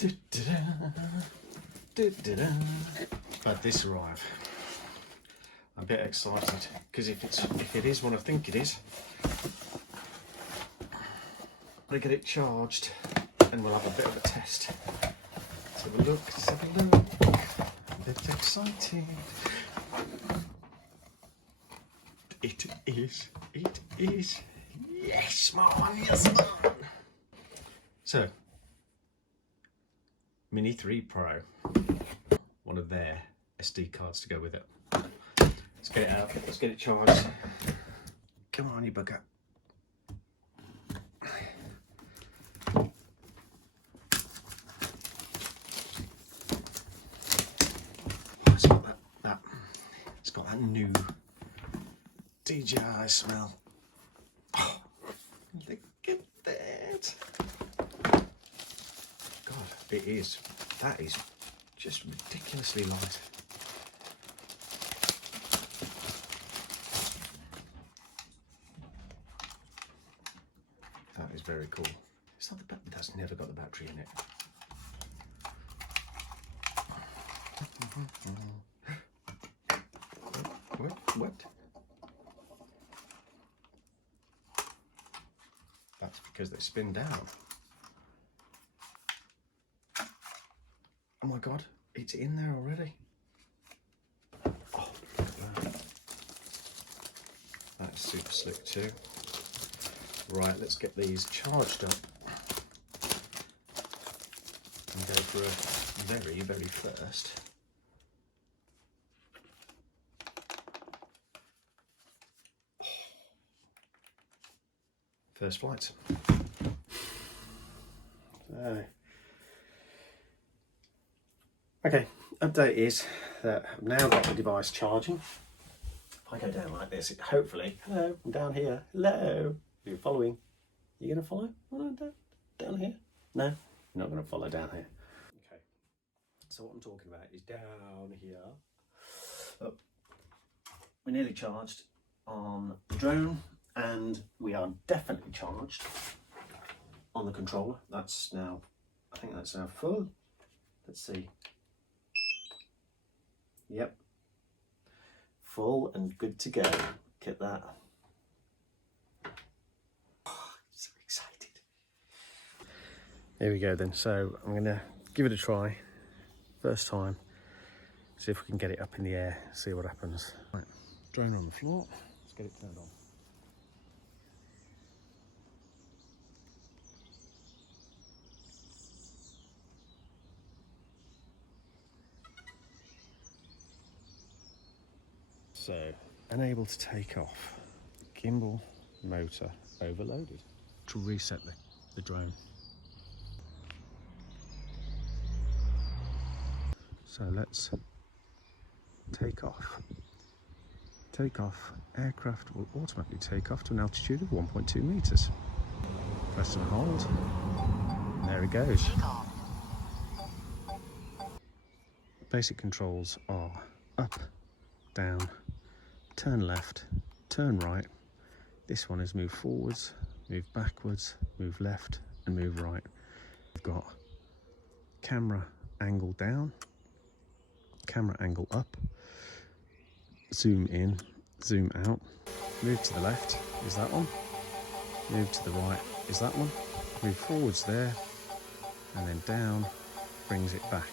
Had this arrive. I'm a bit excited because if it is what I think it is, I'm gonna get it charged and we'll have a bit of a test. Let's have a look. Let's have a look. A bit excited. It is. It is. Yes, man. Yes, man. So, Mini 3 Pro. One of their SD cards to go with it. Let's get it out. Let's get it charged. Come on, you bugger. It's got that. It's got that new DJI smell. Oh, look at that. God, it is. That is just ridiculously light. That is very cool. It's not that's never got the battery in it. What? That's because they spin down. Oh my God, it's in there already. Oh, look at that. That's super slick too. Right, let's get these charged up and go for a very, very first. First flight. Okay, update is that I've now got the device charging. If I go down like this, it hopefully, hello, I'm down here, hello, you're following. You going to follow? Down here? No, you're not going to follow down here. Okay, so what I'm talking about is down here. Oh, we're nearly charged on the drone and we are definitely charged on the controller. That's now, I think that's now full. Let's see. Yep, full and good to go. Look at that. Oh, so excited. There we go then. So I'm going to give it a try. First time. See if we can get it up in the air. See what happens. Right, drone on the floor. Let's get it turned on. So, unable to take off. Gimbal motor overloaded. To reset the drone. So let's take off. Take off. Aircraft will automatically take off to an altitude of 1.2 meters. Press and hold. There it goes. Basic controls are up, down, turn left, turn right. This one is move forwards, move backwards, move left and move right. We've got camera angle down, camera angle up, zoom in, zoom out, move to the left is that one, move to the right is that one, move forwards there and then down brings it back.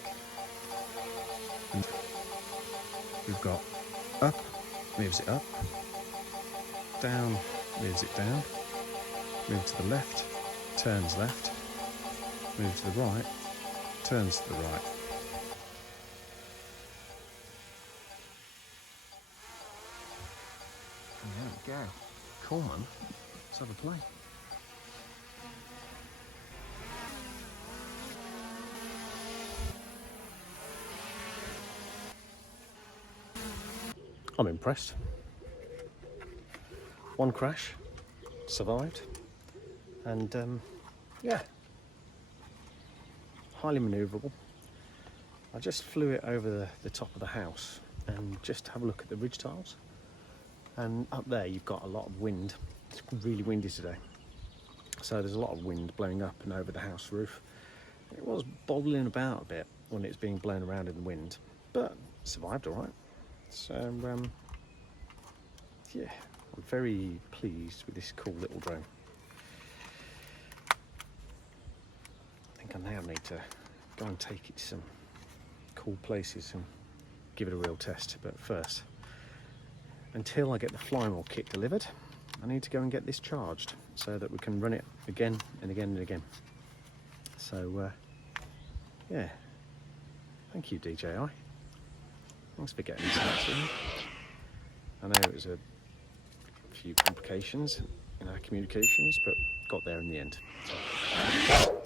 And we've got up, moves it up, down, moves it down, move to the left, turns left, move to the right, turns to the right. And there we go. Cool, man. Let's have a play. I'm impressed. One crash, survived, and yeah, highly manoeuvrable. I just flew it over the top of the house and just have a look at the ridge tiles. And up there you've got a lot of wind. It's really windy today. So there's a lot of wind blowing up and over the house roof. It was boggling about a bit when it was being blown around in the wind, but survived all right. So yeah, I'm very pleased with this cool little drone. I think I now need to go and take it to some cool places and give it a real test. But first, until I get the fly maul kit delivered, I need to go and get this charged so that we can run it again and again and again. So yeah, thank you DJI. Thanks for getting this out to me. I know it was a few complications in our communications, but got there in the end. So.